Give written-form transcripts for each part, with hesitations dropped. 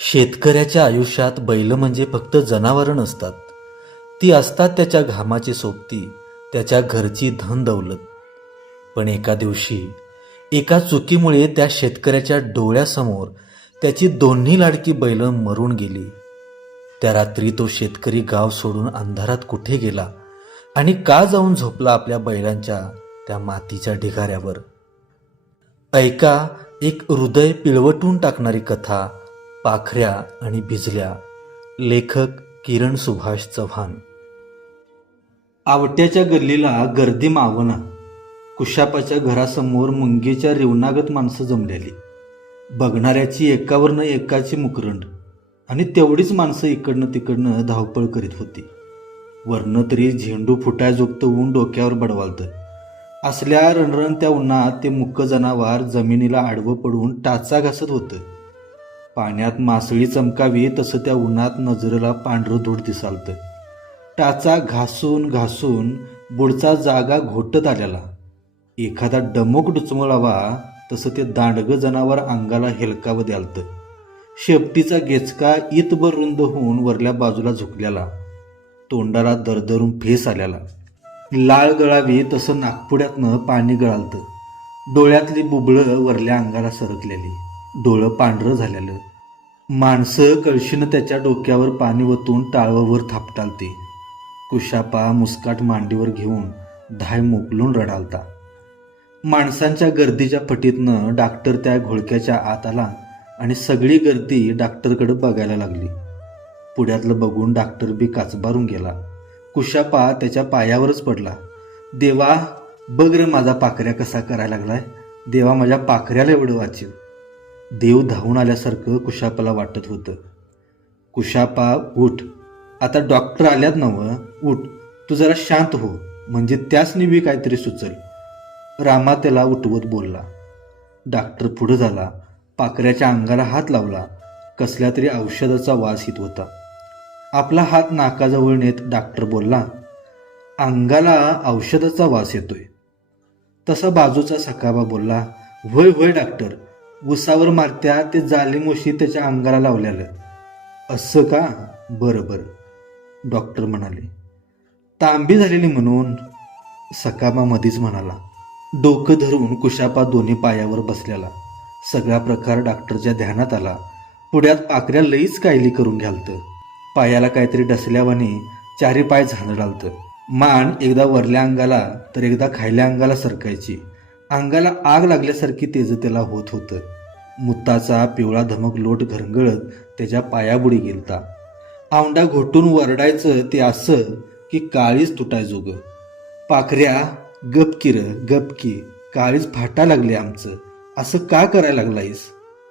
शेतकऱ्याच्या आयुष्यात बैल म्हणजे फक्त जनावरं नसतात. ती असतात त्याच्या घामाची सोबती, त्याच्या घरची धन दौलत. पण एका दिवशी एका चुकीमुळे त्या शेतकऱ्याच्या डोळ्यासमोर त्याची दोन्ही लाडकी बैल मरून गेली. त्या रात्री तो शेतकरी गाव सोडून अंधारात कुठे गेला आणि का जाऊन झोपला आपल्या बैलांच्या त्या मातीच्या ढिगाऱ्यावर? ऐका एक हृदय पिळवटून टाकणारी कथा, पाखऱ्या आणि भिजल्या. लेखक किरण सुभाष चव्हाण. आवट्याच्या गल्लीला गर्दी मावना. कुशापाच्या घरासमोर मुंगेच्या रिवणागत माणसं जमलेली. बघणाऱ्याची एकावरनं एकाची मुकरंड आणि तेवढीच माणसं इकडनं तिकडनं धावपळ करीत होती. वरनं तरी झेंडू फुटायजोगतं ऊन डोक्यावर बडवालतं. असल्या रणरणत्या उन्हात ते मुक्क जनावर जमिनीला आडवं पडून टाचा घासत होतं. पाण्यात मासळी चमकावी तसं त्या उन्हात नजरेला पांढरं धूळ दिसालतं. टाचा घासून घासून बुडचा जागा घोटत आलेला. एखादा डमोक डुचमळावा तसं ते दांडगं जनावर अंगाला हेलकावं द्यालतं. शेपटीचा गेचका इतभर रुंद होऊन वरल्या बाजूला झुकलेला. तोंडाला दरदरून फेस आलेला. लाळ गळावी तसं नाकपुड्यातनं पाणी गळालतं. डोळ्यातली बुबळं वरल्या अंगाला सरकलेली. डोळं पांढरं झालेलं. माणसं कळशीनं त्याच्या डोक्यावर पाणी वतून टाळवावर थापटालती. कुशापा मुस्काट मांडीवर घेऊन धाय मोकलून रडालता. माणसांच्या गर्दीच्या फटीतनं डॉक्टर त्या घोळक्याच्या आत आला आणि सगळी गर्दी डॉक्टरकडे बघायला लागली. पुढ्यातलं बघून डॉक्टर बी काचबारून गेला. कुशापा त्याच्या पायावरच पडला. देवा बघ रे माझा पाखऱ्या कसा करायला लागलाय. देवा माझ्या पाखऱ्याला एवढं वाचीव. देव धावून आल्यासारखं कुशापाला वाटत होतं. कुशापा उठ, आता डॉक्टर आल्यात नवं, उठ, तू जरा शांत हो, म्हणजे त्याच निवी काहीतरी सुचल. रामा त्याला उठवत बोलला. डॉक्टर पुढं झाला. पाखऱ्याच्या अंगाला हात लावला. कसल्या तरी औषधाचा वास येत होता. आपला हात नाकाजवळ नेत डॉक्टर बोलला, अंगाला औषधाचा वास येतोय. तसा बाजूचा सखाबा बोलला, होय होय डॉक्टर, उसावर मारत्या ते जालिम उशी त्याच्या अंगाला लावलेलं. असं का? बरं बरं, डॉक्टर म्हणाले. तांबी झालेली म्हणून, सखाबा मधीच म्हणाला. डोकं धरून कुशापा दोन्ही पायावर बसलेला. सगळा प्रकार डॉक्टरच्या ध्यानात आला. पुढ्यात पाखऱ्या लईच कायली करून घ्यालतं. पायाला काहीतरी डसल्यावाने चारी पाय झांजडालतं. मान एकदा वरल्या अंगाला तर एकदा खायल्या अंगाला सरकायची. अंगाला आग लागल्यासारखी तेज त्याला होत होतं. मुताचा पिवळा धमक लोट घरंगळत त्याच्या पायाबुडी गेलता. आवंडा घोटून वरडायचं ते असं की काळीच तुटायजोगं. पाखऱ्या गपकी र गपकी, काळीच फाटा लागले आमचं, असं का करायला लागलायस?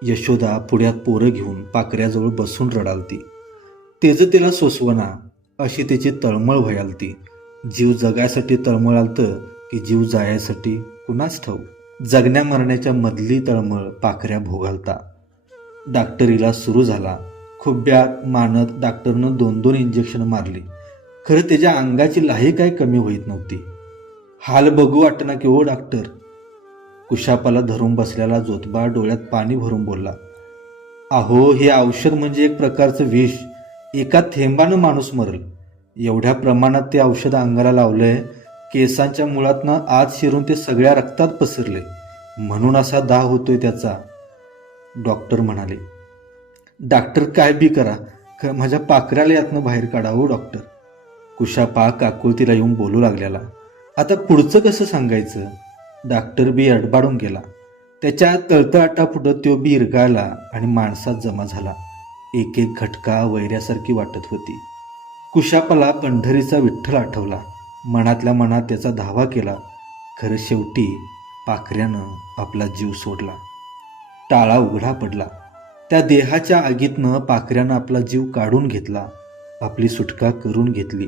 यशोदा पुढ्यात पोरं घेऊन पाखऱ्याजवळ बसून रडालती. तेज तिला सोसवना अशी त्याची तळमळ व्हायलती. जीव जगायसाठी तळमळालतं की जीव जायासाठी कुणाच ठाऊक. जगण्या मरण्याच्या मधली तळमळ पाखऱ्या भोगालता. डॉक्टरीला सुरू झाला. खुब्यात मानत डॉक्टरनं 2-2 इंजेक्शन मारली. खरं त्याच्या अंगाची लाही काय कमी होईत नव्हती. हाल बघू वाटना की ओ डॉक्टर. कुशापाला धरून बसलेला जोतबा डोळ्यात पाणी भरून बोलला, अहो हे औषध म्हणजे एक प्रकारचं विष. एका थेंबानं माणूस मरल. एवढ्या प्रमाणात ते औषध अंगाला लावलंय, केसांच्या मुळातनं आत शिरून ते सगळ्या रक्तात पसरले, म्हणून असा दाह होतोय त्याचा, डॉक्टर म्हणाले. डॉक्टर काय बी करा, माझ्या पाखऱ्याला यातनं बाहेर काढा हो डॉक्टर. कुशापा काकुळतीला येऊन बोलू लागलेला. आता पुढचं कसं सांगायचं? डॉक्टर बी अडबाडून गेला. त्याच्या तळतळाटापुढं तो बी इरगाळला आणि माणसात जमा झाला. एक एक घटका वैऱ्यासारखी वाटत होती. कुशापाला पंढरीचा विठ्ठल आठवला. मनातल्या मनात त्याचा धावा केला. खरं शेवटी पाखऱ्यानं आपला जीव सोडला. टाळा उघडा पडला. त्या देहाच्या आगीतनं पाखऱ्यानं आपला जीव काढून घेतला. आपली सुटका करून घेतली.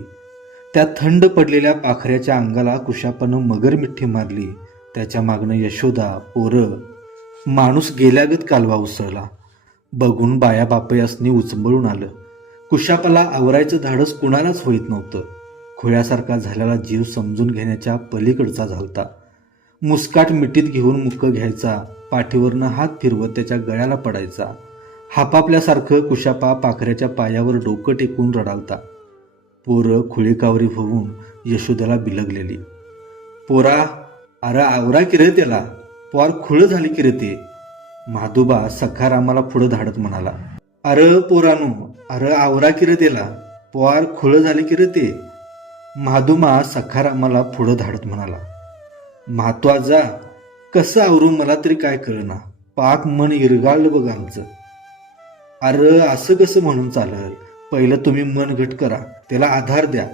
त्या थंड पडलेल्या पाखऱ्याच्या अंगाला कुशापानं मगर मिठी मारली. त्याच्या मागणं यशोदा, पोरं, माणूस गेल्यागत कालवा उसळला. बघून बाया बापयासनी उचंबळून आलं. कुशापाला आवरायचं धाडस कुणालाच होईत नव्हतं. खोळ्यासारखा झालेला जीव समजून घेण्याच्या पलीकडचा झालता. मुस्काट मिठीत घेऊन मुक्क घ्यायचा. पाठीवरनं हात फिरवत त्याच्या गळ्याला पडायचा. हापापल्यासारखं कुशापा पाखऱ्याच्या पायावर डोकं टेकून रडालता. पोरं खुळीकावरी होऊन यशोदेला बिलगलेली. पोरा, अरे आवरा की रे त्याला, पोर खुळ झाली की रे ते. महादोबा सखारामाला पुढं धाडत म्हणाला. अरे पोरानू, अरे आवरा की रे त्याला, पोर खुळ झाली की रे ते. महादुमा सखारामाला पुढं धाडत म्हणाला. महात्वा जा, कसं आवरू मला तरी काय कळना, पाक मन इरगाळलं बघ आमचं. अरे असं कसं म्हणून चालल, पहिलं तुम्ही मन घट करा, त्याला आधार द्या.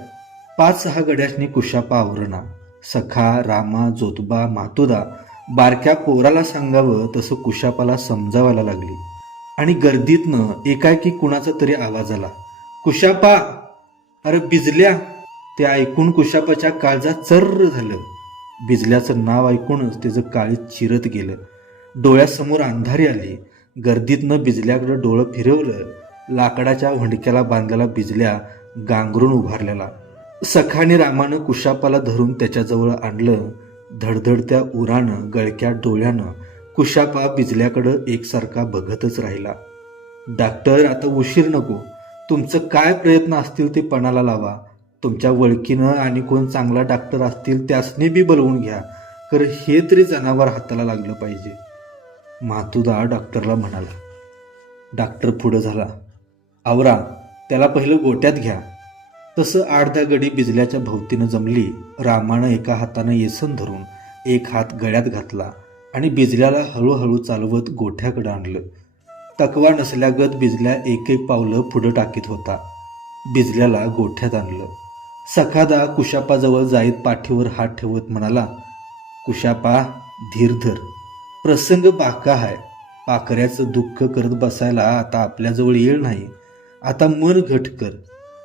5-6 गड्यासनी कुशापा आवरणा. सखा, रामा, जोतबा, मातुदा बारक्या पोराला सांगावं तसं कुशापाला समजावायला लागली. आणि गर्दीतनं एकाएकी कुणाचा तरी आवाज आला. कुशापा, अरे बिजल्या. ते ऐकून कुशापाच्या काळजात चर्र झालं. बिजल्याचं नाव ऐकूनच त्याचं काळीज चिरत गेलं. डोळ्यासमोर अंधारी आली. गर्दीतनं बिजल्याकडे डोळं फिरवलं. लाकडाच्या व्हंडक्याला बांधलेला बिजल्या गांगरून उभारलेला. सखाने रामानं कुशापाला धरून त्याच्याजवळ आणलं. धडधडत्या उरानं, गळक्या डोळ्यानं कुशापा बिजल्याकडं एकसारखा बघतच राहिला. डॉक्टर, आता उशीर नको. तुमचं काय प्रयत्न असतील ते पणाला लावा. तुमच्या वळखीनं आणि कोण चांगला डॉक्टर असतील त्यासनी बी बोलवून घ्या. खरं हे तरी जनावर हाताला लागलं पाहिजे. मातुदा डॉक्टरला म्हणाला. डॉक्टर पुढं झाला. आवरा, त्याला पहिलं गोट्यात घ्या. तसं 8-10 गडी बिजल्याच्या भोवतीनं जमली. रामानं एका हातानं येसन धरून एक हात गळ्यात घातला आणि बिजल्याला हळूहळू चालवत गोठ्याकडं आणलं. तकवा नसल्यागत बिजल्या एक पावलं पुढं टाकीत होता. बिजल्याला गोठ्यात आणलं. सखादा कुशापाजवळ जाईत पाठीवर हात ठेवत म्हणाला. कुशापा, धीर धर. प्रसंग बाका हाय. पाखऱ्याचं दुःख करत बसायला आता आपल्याजवळ येळ नाही. आता मन घट कर.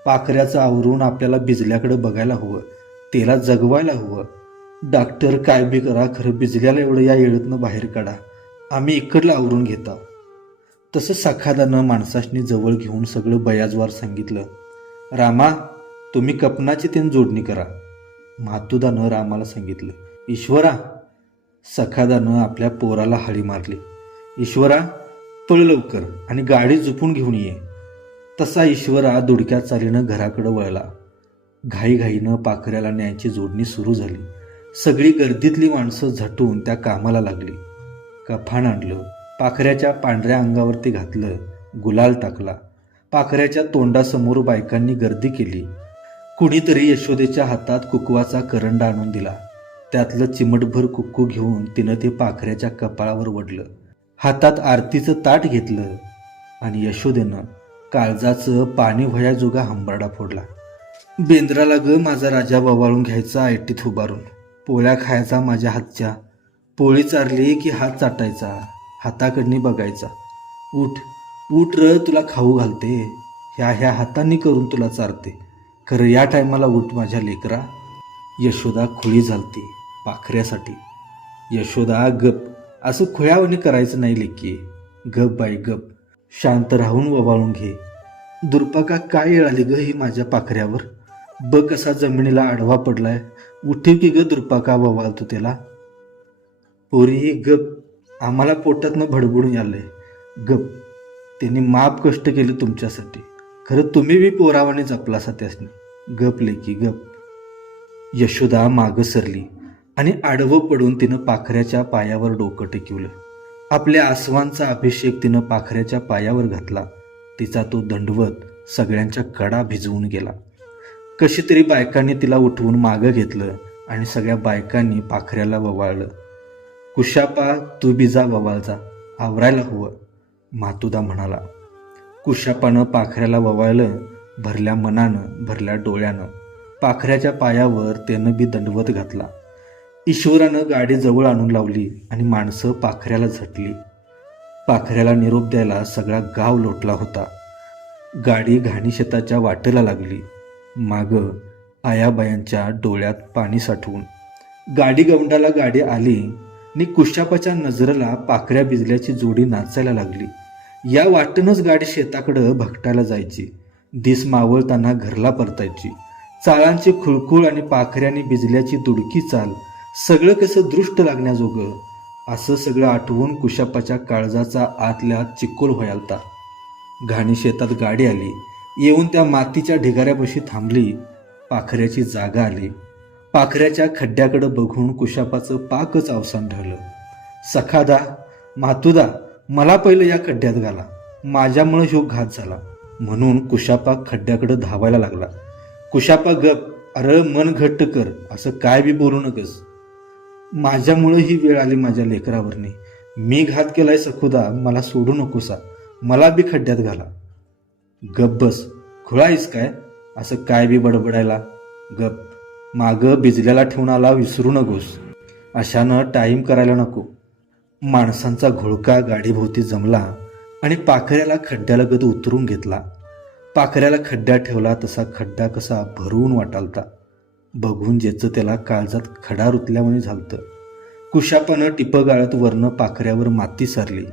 पाखऱ्याचं आवरून आपल्याला बिजल्याकडे बघायला हवं, त्याला जगवायला हवं. डॉक्टर काय बी करा, खरं बिजल्याला एवढं या येळतनं बाहेर काढा. आम्ही इकडलं आवरून घेता. तसं सखादानं माणसाशनी जवळ घेऊन सगळं बयाजवार सांगितलं. रामा, तुम्ही कपनाची तेन जोडणी करा. मातुदानं रामाला सांगितलं. ईश्वरा, सखादानं आपल्या पोराला हाळी मारली. ईश्वरा, पळ लवकर आणि गाडी झुपून घेऊन ये. तसा ईश्वरा दुडक्या चालीनं घराकडे वळला. घाईघाईनं पाखऱ्याला न्यायची जोडणी सुरू झाली. सगळी गर्दीतली माणसं झटून त्या कामाला लागली. कफाण आणलं, पाखऱ्याच्या पांढऱ्या अंगावरती घातलं, गुलाल टाकला. पाखऱ्याच्या तोंडासमोर बायकांनी गर्दी केली. कुणीतरी यशोदेच्या हातात कुकवाचा करंडा आणून दिला. त्यातलं चिमटभर कुक्कू घेऊन तिनं ते पाखऱ्याच्या कपाळावर वडलं. हातात आरतीचं ताट घेतलं आणि यशोदेनं काळजाचं पाणी व्हायाजोगा हंबरडा फोडला. बेंद्राला ग माझा राजा ववाळून घ्यायचा ऐटीत उभारून, पोळ्या खायचा माझ्या हातच्या. पोळी चारली की हात चाटायचा, हाताकडनी बघायचा. उठ उठ र, तुला खाऊ घालते. ह्या हातांनी करून तुला चारते. खरं या टायमाला उठ माझ्या लेकरा. यशोदा खुळी झालती पाखऱ्यासाठी. यशोदा गप, असं खुळ्यावानी करायचं नाही लेकी. गप बाई गप, शांत राहून ववाळून घे. दुर्पाका काय येळ आली ग ही माझ्या पाखऱ्यावर. बघ कसा जमिनीला आडवा पडलाय. उठीव की ग दुर्पाका, ववाळतो त्याला. पोरी गप, आम्हाला पोटातनं भडबडून आलंय. गप, त्यांनी माप कष्ट केले तुमच्यासाठी. खरं तुम्ही बी पोरावाने जपलासा त्यासनी. गप लेकी गप. यशोदा मागं सरली आणि आडवं पडून तिनं पाखऱ्याच्या पायावर डोकं टेकवलं. आपल्या आसवांचा अभिषेक तिनं पाखऱ्याच्या पायावर घातला. तिचा तो दंडवत सगळ्यांच्या कडा भिजवून गेला. कशी तरी बायकांनी तिला उठवून मागं घेतलं आणि सगळ्या बायकांनी पाखऱ्याला ववाळलं. कुशापा, तू बी जा ववाळचा, आवरायला हवं, मातुदा म्हणाला. कुशापानं पाखऱ्याला ववाळलं. भरल्या मनानं, भरल्या डोळ्यानं पाखऱ्याच्या पायावर त्यानं बी दंडवत घातला. ईश्वरानं गाडी जवळ आणून लावली आणि माणसं पाखऱ्याला झटली. पाखऱ्याला निरोप द्यायला सगळा गाव लोटला होता. गाडी घाणी शेताच्या वाटेला लागली. मागं आयाबायांच्या डोळ्यात पाणी साठवून गाडी गवंडाला गाडी आली आणि कुशापाच्या नजरेला पाखऱ्या बिजल्याची जोडी नाचायला लागली. या वाटेनंच गाडी शेताकडं भकटायला जायची. दिस मावळताना घरला परतायची. चाळांची खुळखुळ आणि पाखऱ्याने बिजल्याची दुडकी चाल, सगळं कसं दृष्ट लागण्याजोगं. असं सगळं आठवून कुशापाच्या काळजाचा आतल्या चिकोल व्हायलता. घाणी शेतात गाडी आली, येऊन त्या मातीच्या ढिगाऱ्यापाशी थांबली. पाखऱ्याची जागा आली. पाखऱ्याच्या खड्ड्याकडे बघून कुशापाचं पाकच अवसान ठरलं. सखादा, मातुदा, मला पहिलं या खड्ड्यात घाला, माझ्यामुळे ह्यो घात झाला, म्हणून कुशापा खड्ड्याकडे धावायला लागला. कुशापा, गप, अरे मन घट्ट कर, असं काय बी बोलू नकस. माझ्यामुळे ही वेळ आली माझ्या लेकरावरनी. मी घात केलाय सखुदा, मला सोडू नकोसा, मला बी खड्ड्यात घाला. गप बस, खुळाईस काय, असं काय बी बडबडायला. गप, मागं बिजल्याला ठेवून आला, विसरू नकोस. अशानं टाईम करायला नको. माणसांचा घोळका गाडीभोवती जमला आणि पाखऱ्याला खड्ड्यालगत उतरून घेतला. पाखऱ्याला खड्ड्यात ठेवला तसा खड्डा कसा भरून वाटालता. बघून ज्याचं त्याला काळजात खडा रुतल्यामुळे झालतं. कुशापानं टिपं गाळत वरनं पाखऱ्यावर माती सारली.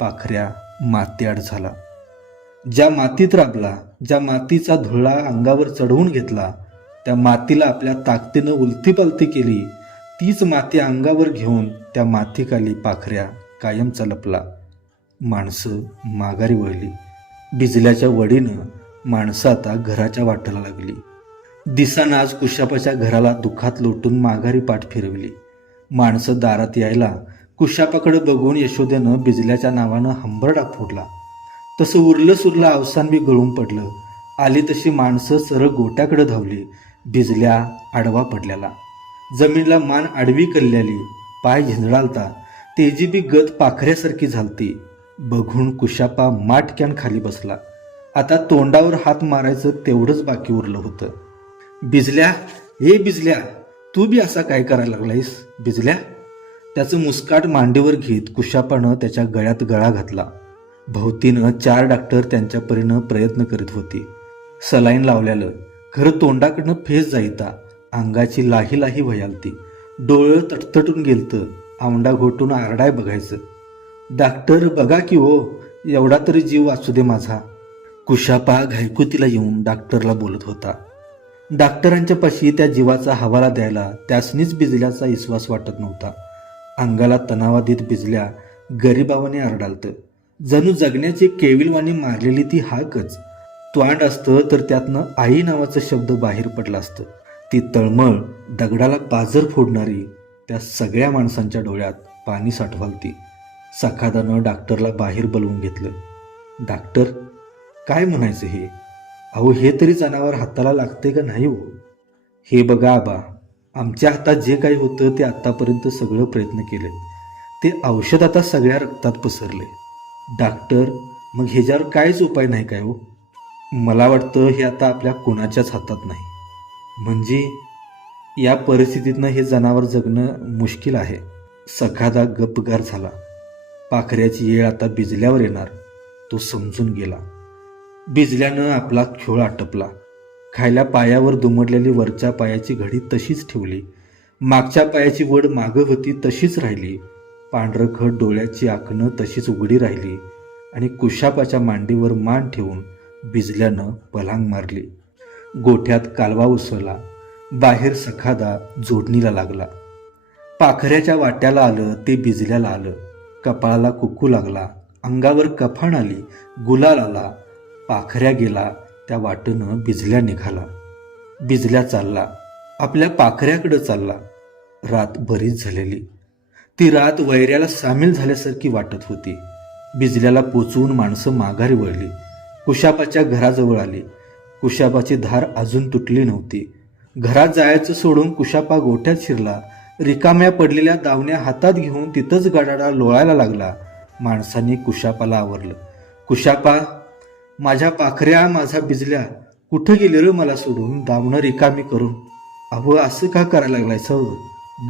पाखऱ्या मातीआड झाला. ज्या मातीत राबला, ज्या मातीचा धुळा अंगावर चढवून घेतला, त्या मातीला आपल्या ताकदीनं उलतीपालती केली. तीच माती अंगावर घेऊन त्या मातीखाली पाखऱ्या कायमचा लपला. माणसं माघारी वळली. बिजल्याच्या वडीनं माणसं आता घराच्या वाटेला लागली. दिसानं आज कुशापाच्या घराला दुखात लोटून माघारी पाठ फिरवली. माणसं दारात यायला कुशापाकडे बघून यशोदेनं बिजल्याच्या नावानं हंबरडा फोडला. तसं उरलं सुरलं अवसान बी गळून पडलं. आली तशी माणसं सरळ गोट्याकडे धावली. बिजल्या आडवा पडलेला, जमीनला मान आडवी कल्ल्याली, पाय झिंजळालता. तेजी बी गत पाखऱ्यासारखी झालती. बघून कुशापा माटक्यान खाली बसला. आता तोंडावर हात मारायचं तेवढंच बाकी उरलं होतं. बिजल्या, ए बिजल्या, तू बी असा काय करायला लागलायस बिजल्या? त्याचं मुस्काट मांडीवर घेत कुशापानं त्याच्या गळ्यात गळा घातला. भोवतीनं 4 डॉक्टर त्यांच्या परीनं प्रयत्न करीत होती. सलाईन लावल्यालं, खरं तोंडाकडनं फेस जाईता. अंगाची लाही लाही व्हायलती. डोळं तटतटून गेलतं. आवंडा घोटून आरडाय बघायचं. डॉक्टर बघा की हो, एवढा तरी जीव वाचू दे माझा. कुशापा घायकुतीला येऊन डॉक्टरला बोलत होता. डॉक्टरांच्या पाशी त्या जीवाचा हवाला द्यायला त्यासनीच बिजल्याचा विश्वास वाटत नव्हता. अंगाला तणावा देत बिजल्या गरीबावाने आरडालतं. जणू जगण्याची केविलवाणी मारलेली ती हाकच. त्वांड असतं तर त्यातनं आई नावाचं शब्द बाहेर पडला असतं. ती तळमळ दगडाला पाझर फोडणारी त्या सगळ्या माणसांच्या डोळ्यात पाणी साठवालती. सखादानं डॉक्टरला बाहेर बोलवून घेतलं. डॉक्टर, काय म्हणायचं हे? अहो, हे तरी जनावर हाताला लागते का नाही हो? हे बघा आबा, आमच्या हातात जे काही होतं ते आत्तापर्यंत सगळं प्रयत्न केले. ते औषध आता सगळ्या रक्तात पसरले. डॉक्टर, मग ह्याच्यावर काहीच उपाय नाही काय हो? मला वाटतं हे आता आपल्या कोणाच्याच हातात नाही. म्हणजे या परिस्थितीतनं हे जनावर जगणं मुश्किल आहे. सखादा गपगार झाला. पाखऱ्याची येळ आता बिजल्यावर येणार, तो समजून गेला. बिजल्यानं आपला खेळ आटपला. खायल्या पायावर दुमडलेली वरच्या पायाची घडी तशीच ठेवली. मागच्या पायाची वड मागं होती तशीच राहिली. पांढरखट डोळ्याची आखणं तशीच उघडी राहिली आणि कुशापाच्या मांडीवर मान ठेवून बिजल्यानं पलांग मारली. गोठ्यात कालवा उसळला. बाहेर सखादा जोडणीला लागला. पाखऱ्याच्या वाट्याला आलं ते बिजल्याला आलं. कपाळाला कुकू लागला, अंगावर कफाण आली, गुलाल आला. पाखऱ्या गेला त्या वाटेनं बिजल्या निघाला. बिजल्या चालला, आपल्या पाखऱ्याकडे चालला. रात बरीच झालेली. ती रात वैऱ्याला सामील झाल्यासारखी वाटत होती. बिजल्याला पोचवून माणसं माघारी वळली. कुशापाच्या घराजवळ आली. कुशापाची धार अजून तुटली नव्हती. घरात जायचं सोडून कुशापा गोठ्यात शिरला. रिकाम्या पडलेल्या दावण्या हातात घेऊन तिथंच गडाडा लोळायला लागला. माणसांनी कुशापाला आवरलं. कुशापा, माझ्या पाखऱ्या, माझा बिजल्या, कुठं गेले रे मला सोडून दावणं रिकामी करून? अहो, असं का करायला लागलाय सव?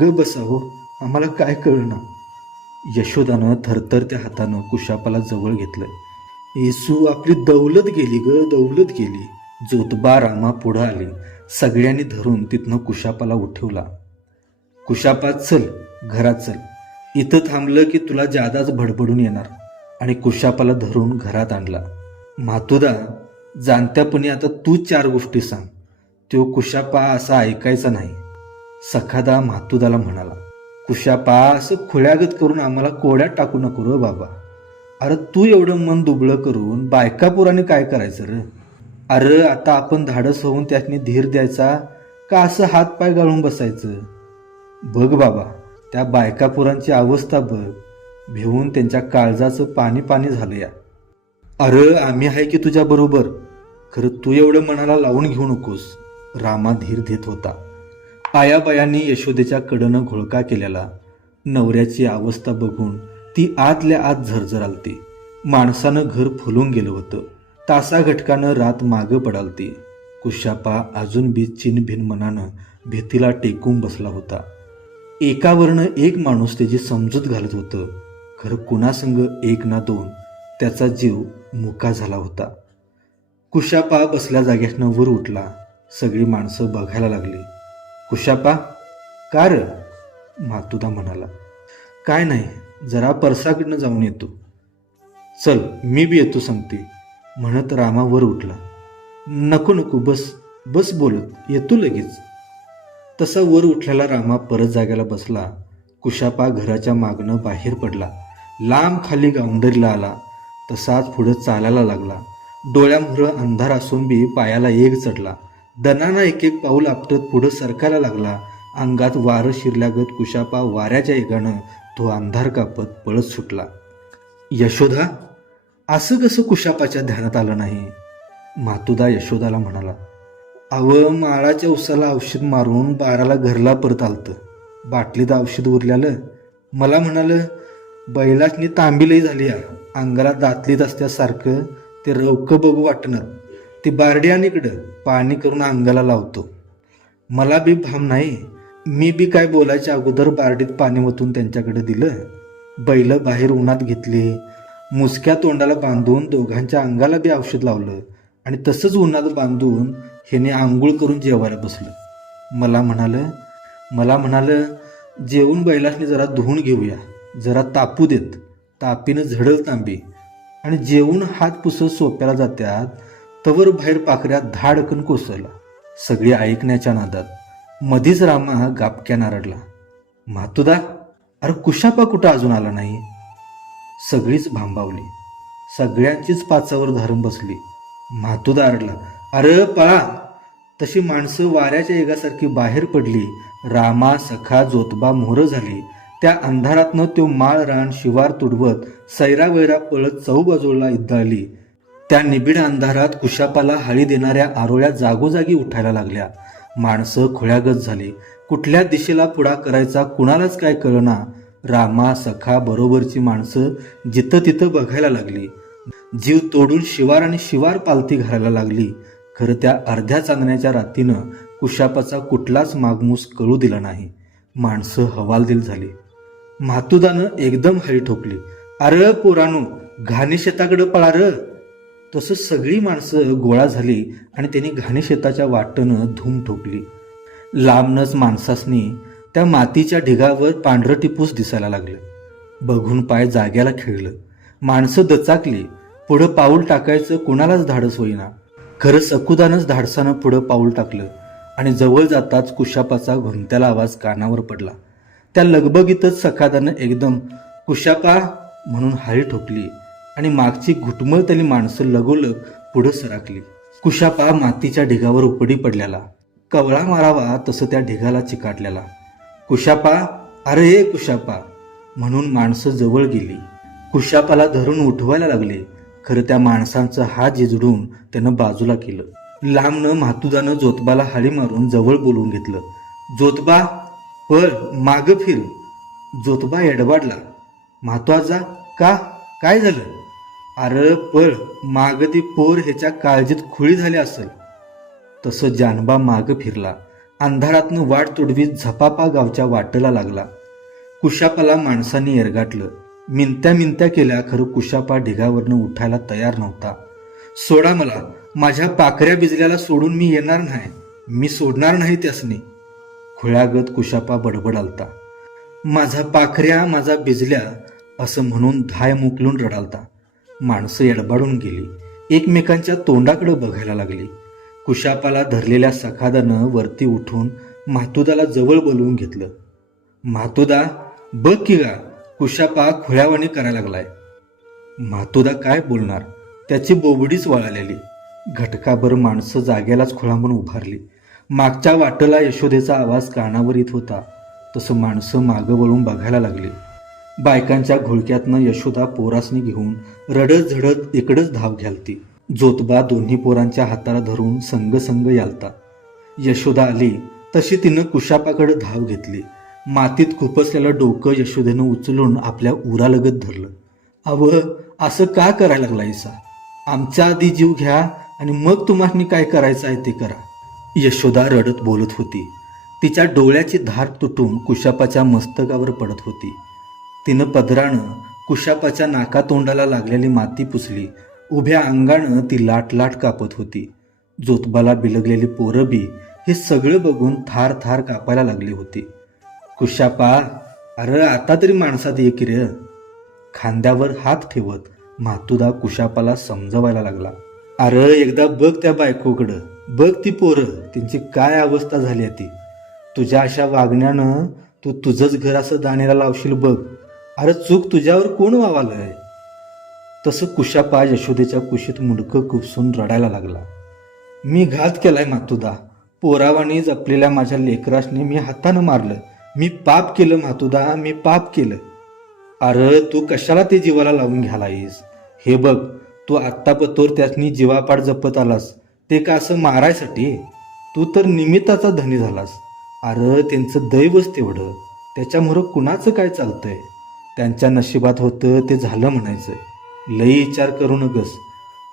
ग बसावो, आम्हाला काय कळना. यशोदानं थरथरत्या हातानं कुशापाला जवळ घेतलं. येसू, आपली दौलत गेली ग, दौलत गेली. ज्योतबा रामा पुढं आले. सगळ्यांनी धरून तिथनं कुशापाला उठवला. कुशापा, चल घरात चल. इथं थांबलं की तुला जादाच भडबडून येणार. आणि कुशापाला धरून घरात आणला. मातुदा, जाणत्यापणी आता तू 4 गोष्टी सांग. तो कुशापा असा ऐकायचा नाही. सखादा मातुदाला म्हणाला. कुशापा, असं खुळ्यागत करून आम्हाला कोड्यात टाकू नको रे बाबा. अरे तू एवढं मन दुबळं करून बायका पुराने काय करायचं रे? अरे आता आपण धाडस होऊन त्यातनी धीर द्यायचा का असं हात पाय गाळून बसायचं? बघ बाबा, त्या बायकापुरांची अवस्था बघ. भिवून त्यांच्या काळजाचं पाणी पाणी झालं या. अरे आम्ही आहे की तुझ्या बरोबर, खरं तू एवढं मनाला लावून घेऊ नकोस, रामा धीर देत होता. आयाबायांनी यशोदेच्या कडनं घोळका केलेला नवऱ्याची अवस्था बघून ती आतल्या आत झरझरालती. माणसानं घर फुलून गेलं होतं. तासा घटकानं रात मागं पडालती. कुशापा अजून बी चिनभिन मनानं भीतीला टेकून बसला होता. एकावरनं एक माणूस त्याची समजूत घालत होतं, खरं कुणासंग एक ना दोन त्याचा जीव मुका झाला होता. कुशापा बसल्या जागेतनं वर उठला. सगळी माणसं बघायला लागली. कुशापा, का र? मातुदा म्हणाला. काय नाही, जरा परसाकडनं जाऊन येतो. चल मी बी येतो सांगते, म्हणत रामा वर उठला. नको नको, बस बस बोलत, येतो लगेच. तसा वर उठलेला रामा परत जागेला बसला. कुशापा घराच्या मागणं बाहेर पडला. लांब खाली गावंडरीला आला. तसाच पुढं चालायला लागला. डोळ्यामुळं अंधार असून बी पायाला एक चढला. दनाना एक एक पाऊल आपटत पुढं सरकायला लागला. अंगात वारं शिरल्यागत कुशापा वाऱ्याच्या एगानं तो अंधार कापत पळत सुटला. यशोदा, असं कसं कुशापाच्या ध्यानात आलं नाही? मातुदा यशोदाला म्हणाला. अव, माळाच्या उसाला औषध मारून 12ला घरला परत आलतं. बाटलीत औषध उरल्यालं. मला म्हणालं, बैलासनी तांबी लई झाली या, अंगाला दातलीत असल्यासारखं ते रवकं बघू वाटणार. ती बारडी आणि इकडं पाणी करून अंगाला लावतो. मला बी भाम नाही. मी बी काय बोलायच्या अगोदर बारडीत पाणी ओतून त्यांच्याकडे दिलं. बैल बाहेर उन्हात घेतली. मुसक्या तोंडाला बांधून दोघांच्या अंगाला बी औषध लावलं आणि तसंच उन्हात बांधून ह्याने आंघोळ करून जेवायला बसलं. मला म्हणालं जेवून बैलासनी जरा धुवून घेऊया, जरा तापू देत, तापीनं झडल तांबी. आणि जेवून हात पुसत सोप्याला जात्यात तवर बाहेर पाखऱ्यात धाडकन कोसळला. सगळी ऐकण्याच्या नादात मधीच रामा गापक्या नारडला. मातुदा, अरे कुशापा कुठं अजून आला नाही? सगळीच भांबावली. सगळ्यांचीच पाचावर धरून बसली. मातुदा आरडला. अरे पळा! तशी माणसं वाऱ्याच्या एगासारखी बाहेर पडली. रामा, सखा, जोतबा मोहरं झाली. त्या अंधारातनं तो माळ रान शिवार तुडवत सैरावैरा पळत चहूबाजूला इद्दाळली. त्या निबिड अंधारात कुशापाला हाळी देणाऱ्या आरोळ्या जागोजागी उठायला लागल्या. माणसं खुळ्यागत झाली. कुठल्या दिशेला पुढा करायचा कुणालाच काय कळना. रामा, सखा बरोबरची माणसं जिथं तिथं बघायला लागली. जीव तोडून शिवार आणि शिवार पालथी घालायला लागली. खरं त्या अर्ध्या चांदण्याच्या रात्रीनं कुशापाचा कुठलाच मागमूस कळू दिला नाही. माणसं हवालदिल झाली. मातुदानं एकदम हळी ठोकली. अरे पोरानू, घाणी शेताकडं पळा र! तसं सगळी माणसं गोळा झाली आणि त्यांनी घाणी शेताच्या वाटनं धूम ठोकली. लांबनच माणसासनी त्या मातीच्या ढिगावर पांढरं टिपूस दिसायला लागलं. बघून पाय जाग्याला खेळलं. माणसं दचाकली. पुढं पाऊल टाकायचं कोणालाच धाडस होईना. खरं सकुदानंच धाडसानं पुढं पाऊल टाकलं आणि जवळ जाताच कुशापाचा घुमत्याला आवाज कानावर पडला. त्या लगबगीतच सखादानं एकदम कुशापा म्हणून हाळी ठोकली आणि मागची घुटमळतली माणसं लगोलग पुढं सरकली. कुशापा मातीच्या ढिगावर उपडी पडलेला. कवळा मारावा तसं त्या ढिगाला चिकाटलेला. कुशापा, अरे कुशापा म्हणून माणसं जवळ गेली. कुशापाला धरून उठवायला लागले. खरं त्या माणसांचा हात झिजडून त्यानं बाजूला केलं. लांबनं मातुदानं जोतबाला हाळी मारून जवळ बोलवून घेतलं. जोतबा, पळ, मागं फिर. जोतबा एडवाडला. म्हात्वाजा, का, काय झालं? अरे पळ, माग ती पोर ह्याच्या काळजीत खुळी झाली असेल. तसं जानबा मागं फिरला. अंधारातनं वाट तुडवीत झपापा गावच्या वाटेला लागला. कुशापाला माणसांनी एरगाटलं. मिनत्या मिनत्या केल्या, खरं कुशापा ढिगावरनं उठायला तयार नव्हता. सोडा मला, माझ्या पाखऱ्या बिजल्याला सोडून मी येणार नाही, मी सोडणार नाही त्यासनी. खुळ्यागत कुशापा बडबडालता. माझा पाखऱ्या, माझा बिजल्या असं म्हणून धाय मुकलून रडालता. माणसं एडबाडून गेली. एकमेकांच्या तोंडाकडे बघायला लागली. कुशापाला धरलेल्या सखादानं वरती उठून मातुदाला जवळ बोलवून घेतलं. मातुदा, बघ की गा, कुशापा खुळ्यावाणी करायला लागलाय. म्हातोदा काय बोलणार, त्याची बोबडीच वळालेली. घटकाभर माणसं जागेलाच खोळंबून उभारली. मागच्या वाटेला यशोदेचा आवाज कानावर येत होता तसं माणसं मागं वळून बघायला लागली. बायकांच्या घोळक्यातनं यशोदा पोरासनी घेऊन रडत झडत इकडंच धाव घालती. जोतबा दोन्ही पोरांच्या हाताला धरून संग संग यालता. यशोदा आली तशी तिनं कुशापाकडे धाव घेतली. मातीत खुपसलेलं डोकं यशोदेनं उचलून आपल्या उरालगत धरलं. अव, असं का करायला लागलायसा? आमच्या आधी जीव घ्या आणि मग तुम्हाला काय करायचं आहे ते करा. यशोदा रडत बोलत होती. तिच्या डोळ्याची धार तुटून कुशापाच्या मस्तकावर पडत होती. तिनं पदरानं कुशापाच्या नाकातोंडाला लागलेली माती पुसली. उभ्या अंगानं ती लाट लाट कापत होती. जोतबाला बिलगलेली पोरं बी हे सगळं बघून थार थार कापायला लागली होती. कुशापा, अरे आता तरी माणसात ये की रे. खांद्यावर हात ठेवत म्हातोदा कुशापाला समजवायला लागला. अरे एकदा बघ त्या बायकोकडं, बघ ती पोरं, त्यांची काय अवस्था झाली ती. तुझ्या अशा वागण्यानं तू तुझंच घर असं दाणेला लावशील बघ. अरे चूक तुझ्यावर कोण वावालंय? तसं कुशापा यशोदेच्या कुशीत मुंडकं खुपसून रडायला लागला. मी घात केलाय म्हातोदा. पोरावानी जपलेल्या माझ्या लेकरासने मी हातानं मारलं. मी पाप केलं म्हातोदा, मी पाप केलं. अरे तू कशाला ते जीवाला लावून घ्यालायस? हे बघ, तू आत्तापतोर त्यासनी जीवापाड जपत आलास ते का असं मारायसाठी? तू तर निमित्ताचा धनी झालास. अरे त्यांचं दैवच तेवढं, त्याच्यामुळं कुणाचं काय चालतंय? त्यांच्या नशिबात होतं ते झालं म्हणायचं. लई विचार करू नगस.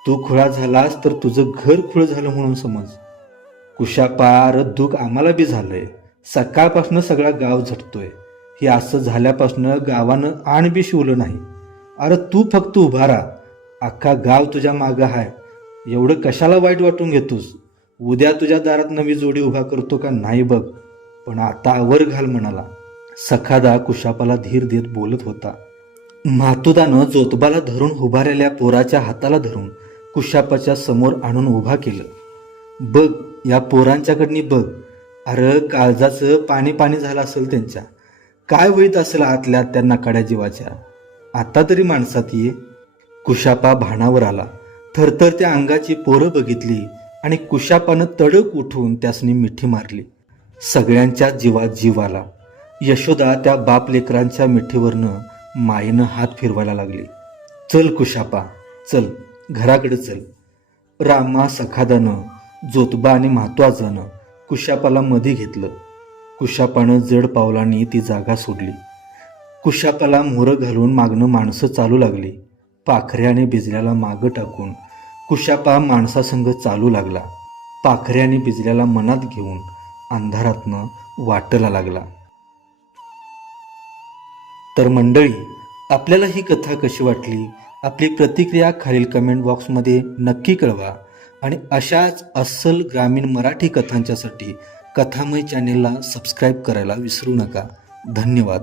तू खुळा झालास तर तुझं घर खुळ झालं म्हणून समज. कुशापा, अरे दुःख आम्हाला बी झालंय. सकाळपासनं सगळा गाव झटतोय. हे असं झाल्यापासनं गावानं आण बी शिवलं नाही. अरे तू फक्त उभा राहा, अख्खा गाव तुझ्या मागं आहे. एवढं कशाला वाईट वाटून घेतोस? उद्या तुझ्या दारात नवी जोडी उभा करतो का नाही बघ, पण आता आवर घाल म्हणाला. सखादा कुशापाला धीर देत बोलत होता. म्हातोदानं जोतबाला धरून उभारलेल्या पोराच्या हाताला धरून कुशापाच्या समोर आणून उभा केलं. बघ, या पोरांच्याकडनी बघ. अरे काळजाचं पाणी पाणी झालं असेल त्यांच्या. काय होईत असेल आतल्या त्या नकाड्या जीवाच्या. आता तरी माणसात ये. कुशापा भानावर आला. थरथर त्या अंगाची पोरं बघितली आणि कुशापानं तडक उठून त्यासनी मिठी मारली. सगळ्यांच्या जीवात जीव आला. यशोदा त्या बाप लेकरांच्या मिठीवरनं मायेनं हात फिरवायला लागली. चल कुशापा, चल घराकडे चल. रामा, सखादानं, जोतबा आणि म्हात्वाजानं कुशापाला मध्ये घेतलं. कुशापानं जड पावलांनी ती जागा सोडली. कुशापाला मोहरं घालून मागणं माणसं चालू लागली. पाखऱ्याने भिजल्याला मागं टाकून कुशापा माणसासंग चालू लागला. पाखऱ्याने भिजल्याला मनात घेऊन अंधारातनं वाटेला लागला. तर मंडळी, आपल्याला ही कथा कशी वाटली? आपली प्रतिक्रिया खालील कमेंट बॉक्समध्ये नक्की कळवा. आणि अशाच अस्सल ग्रामीण मराठी कथांच्यासाठी कथामय चॅनेलला सबस्क्राईब करायला विसरू नका. धन्यवाद.